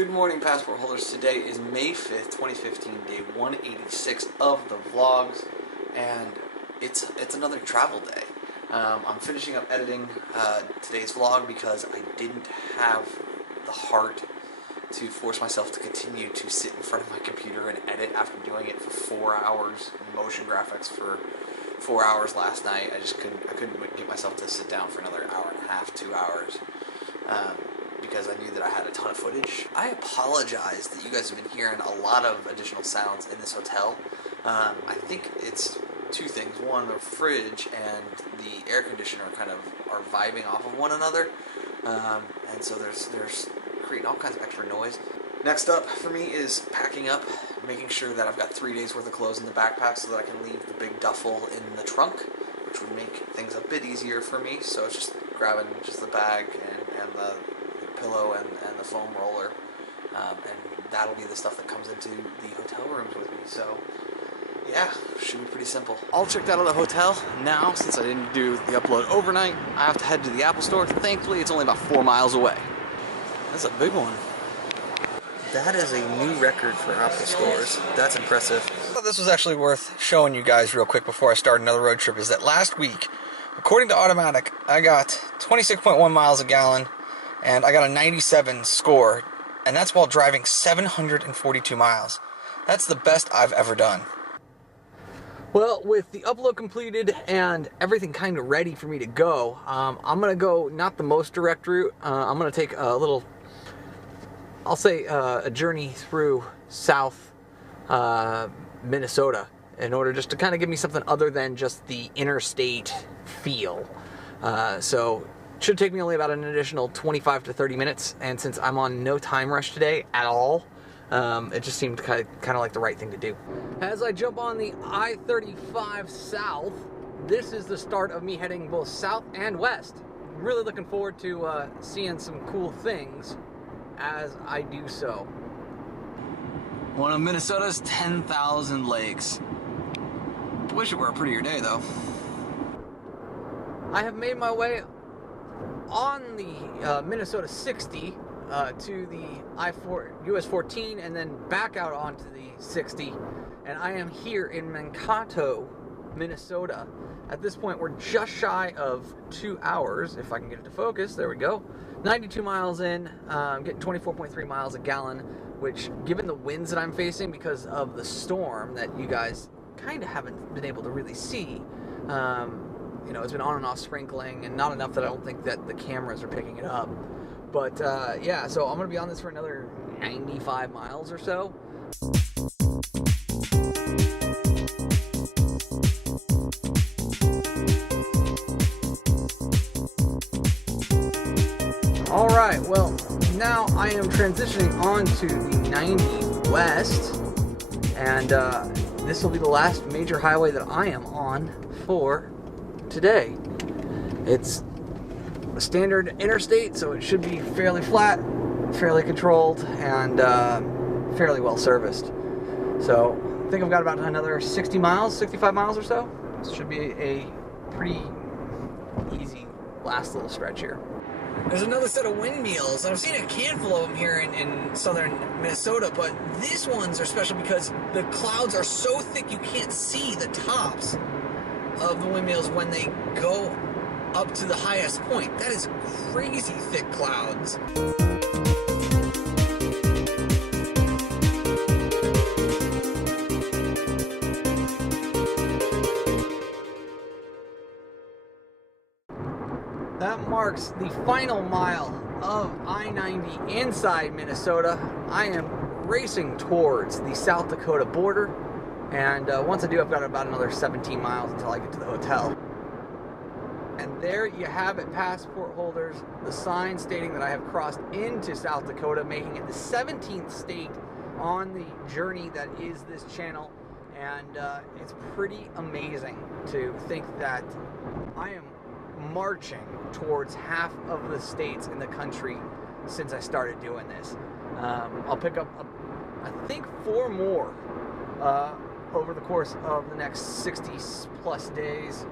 Good morning, passport holders. Today is May 5th, 2015, day 186 of the vlogs, and it's another travel day. I'm finishing up editing today's vlog because I didn't have the heart to force myself to continue to sit in front of my computer and edit after doing it for 4 hours, motion graphics for 4 hours last night. I couldn't get myself to sit down for another hour and a half, 2 hours. Because I knew that I had a ton of footage. I apologize that you guys have been hearing a lot of additional sounds in this hotel. I think it's two things. One, the fridge and the air conditioner are vibing off of one another. And so there's creating all kinds of extra noise. Next up for me is packing up, making sure that I've got 3 days worth of clothes in the backpack so that I can leave the big duffel in the trunk, which would make things a bit easier for me. So it's just grabbing just the bag and the pillow and the foam roller, and that'll be the stuff that comes into the hotel rooms with me. So yeah, should be pretty simple. All checked out of the hotel. Now, since I didn't do the upload overnight, I have to head to the Apple store. Thankfully, it's only about 4 miles away. That's a big one. That is a new record for Apple stores. That's impressive. I thought this was actually worth showing you guys real quick before I start another road trip, is that last week, according to Automatic, I got 26.1 miles a gallon, and I got a 97 score, and that's while driving 742 miles. That's the best I've ever done. Well, with the upload completed and everything kind of ready for me to go, I'm going to go not the most direct route. I'm going to take a little, I'll say a journey through South Minnesota in order just to kind of give me something other than just the interstate feel. So it should take me only about an additional 25 to 30 minutes, and since I'm on no time rush today at all, it just seemed kind of like the right thing to do. As I jump on the I-35 south, this is the start of me heading both south and west. I'm really looking forward to seeing some cool things as I do so. One of Minnesota's 10,000 lakes. Wish it were a prettier day though. I have made my way on the Minnesota 60 to the US 14 and then back out onto the 60, and I am here in Mankato, Minnesota. At this point, we're just shy of 2 hours, if I can get it to focus. There we go. 92 miles in, getting 24.3 miles a gallon, which, given the winds that I'm facing because of the storm that you guys kind of haven't been able to really see, you know, it's been on and off sprinkling, and not enough that I don't think that the cameras are picking it up. But yeah, so I'm going to be on this for another 95 miles or so. Alright, well, now I am transitioning on to the 90 West, and this will be the last major highway that I am on for today. It's a standard interstate, so it should be fairly flat, fairly controlled, and fairly well serviced. So I think I've got about another 60 miles, 65 miles or so. This should be a pretty easy last little stretch here. There's another set of windmills. I've seen a handful of them here in southern Minnesota, but these ones are special because the clouds are so thick you can't see the tops of the windmills when they go up to the highest point. That is crazy thick clouds. That marks the final mile of I-90 inside Minnesota. I am racing towards the South Dakota border, and once I do, I've got about another 17 miles until I get to the hotel. And there you have it, passport holders, the sign stating that I have crossed into South Dakota, making it the 17th state on the journey that is this channel. And it's pretty amazing to think that I am marching towards half of the states in the country since I started doing this. I'll pick up, I think, 4 more over the course of the next 60 plus days.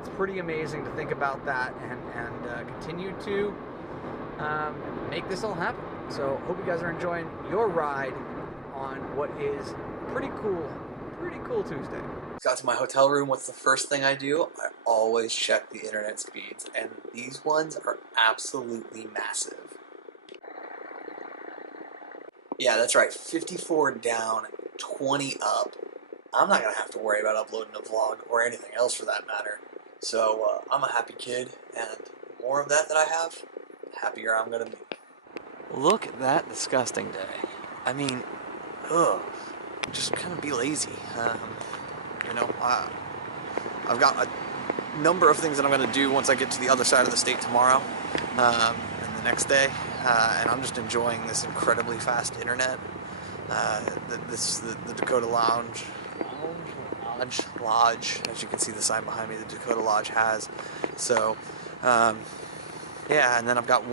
It's pretty amazing to think about that and continue to make this all happen. So hope you guys are enjoying your ride on what is pretty cool Tuesday. Got to my hotel room. What's the first thing I do? I always check the internet speeds, and these ones are absolutely massive. Yeah, that's right. 54 down, 20 up. I'm not going to have to worry about uploading a vlog or anything else for that matter. So I'm a happy kid, and the more of that I have, the happier I'm going to be. Look at that disgusting day. I mean, ugh. Just kind of be lazy. You know, I've got a number of things that I'm going to do once I get to the other side of the state tomorrow and the next day. And I'm just enjoying this incredibly fast internet. The Dakota Lodge, as you can see the sign behind me, the Dakota Lodge has. So, yeah, and then I've got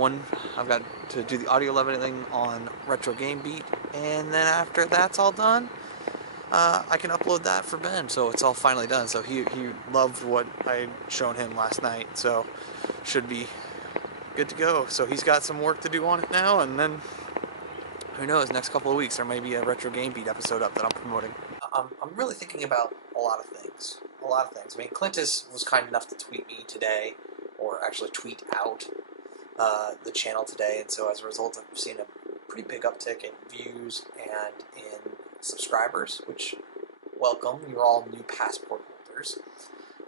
to do the audio leveling on Retro Game Beat, and then after that's all done, I can upload that for Ben, so it's all finally done. So he loved what I had shown him last night, so should be good to go. So he's got some work to do on it now, and then who knows, next couple of weeks there may be a Retro Game Beat episode up that I'm promoting. I'm really thinking about a lot of things. I mean, Clintus was kind enough to tweet me today, or actually tweet out the channel today, and so as a result I've seen a pretty big uptick in views and in subscribers, which, welcome, you're all new passport holders.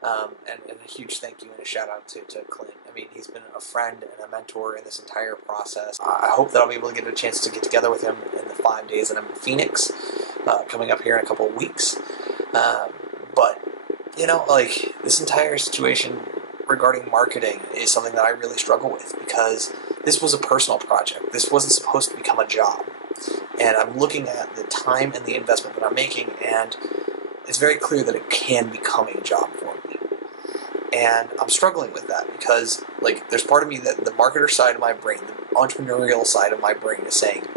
And a huge thank you and a shout out to Clint. I mean, he's been a friend and a mentor in this entire process. I hope that I'll be able to get a chance to get together with him in the 5 days that I'm in Phoenix, coming up here in a couple of weeks. But, you know, like, this entire situation regarding marketing is something that I really struggle with, because this was a personal project. This wasn't supposed to become a job. And I'm looking at the time and the investment that I'm making, and it's very clear that it can become a job for me. And I'm struggling with that because, like, there's part of me that the marketer side of my brain, the entrepreneurial side of my brain is saying,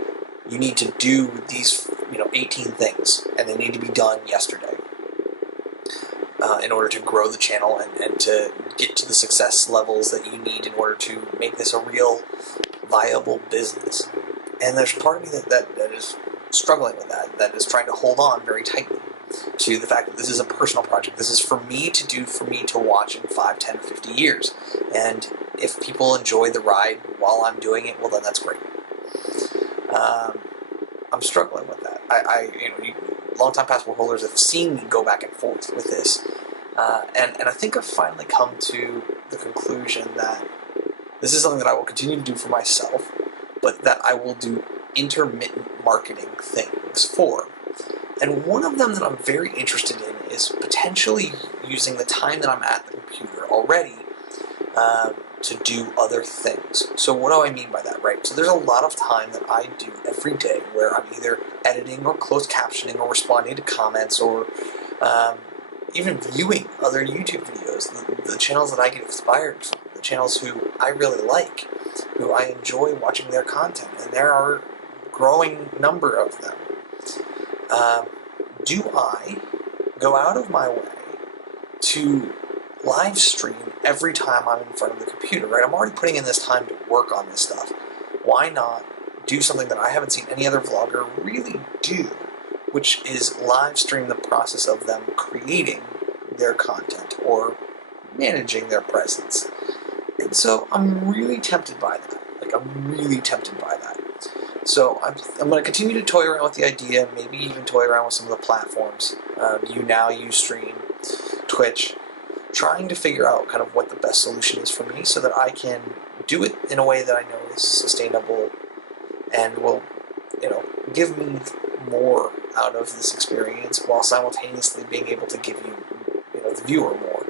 you need to do these, 18 things, and they need to be done yesterday in order to grow the channel and to get to the success levels that you need in order to make this a real viable business. And there's part of me that is struggling with that is trying to hold on very tightly to the fact that this is a personal project. This is for me to do, for me to watch in 5, 10, or 50 years. And if people enjoy the ride while I'm doing it, well, then that's great. I'm struggling with that. Long-time passport holders have seen me go back and forth with this. And I think I've finally come to the conclusion that this is something that I will continue to do for myself, but that I will do intermittent marketing things for. And one of them that I'm very interested in is potentially using the time that I'm at the computer already to do other things. So what do I mean by that, right? So there's a lot of time that I do every day where I'm either editing or closed captioning or responding to comments or even viewing other YouTube videos, the channels that I get inspired from, the channels who I really like, who I enjoy watching their content, and there are a growing number of them. Do I go out of my way to live stream every time I'm in front of the computer, right? I'm already putting in this time to work on this stuff. Why not do something that I haven't seen any other vlogger really do, which is live stream the process of them creating their content or managing their presence. And so I'm really tempted by that. So I'm going to continue to toy around with the idea, maybe even toy around with some of the platforms. Ustream, Twitch, trying to figure out kind of what the best solution is for me so that I can do it in a way that I know is sustainable and will, give me more out of this experience while simultaneously being able to give you, the viewer more.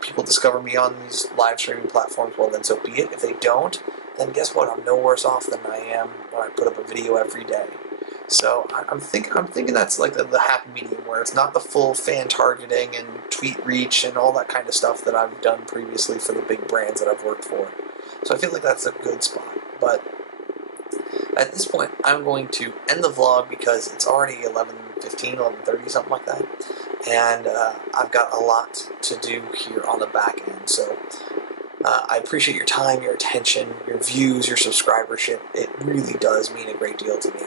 People discover me on these live streaming platforms, well then so be it. If they don't, then guess what? I'm no worse off than I am when I put up a video every day. So I'm thinking that's like the happy medium where it's not the full fan targeting and tweet reach and all that kind of stuff that I've done previously for the big brands that I've worked for. So I feel like that's a good spot. But at this point, I'm going to end the vlog because it's already 11:15, 11:30, something like that. And I've got a lot to do here on the back end. So I appreciate your time, your attention, your views, your subscribership. It really does mean a great deal to me.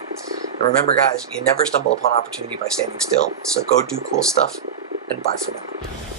And remember, guys, you never stumble upon opportunity by standing still, so go do cool stuff, and bye for now.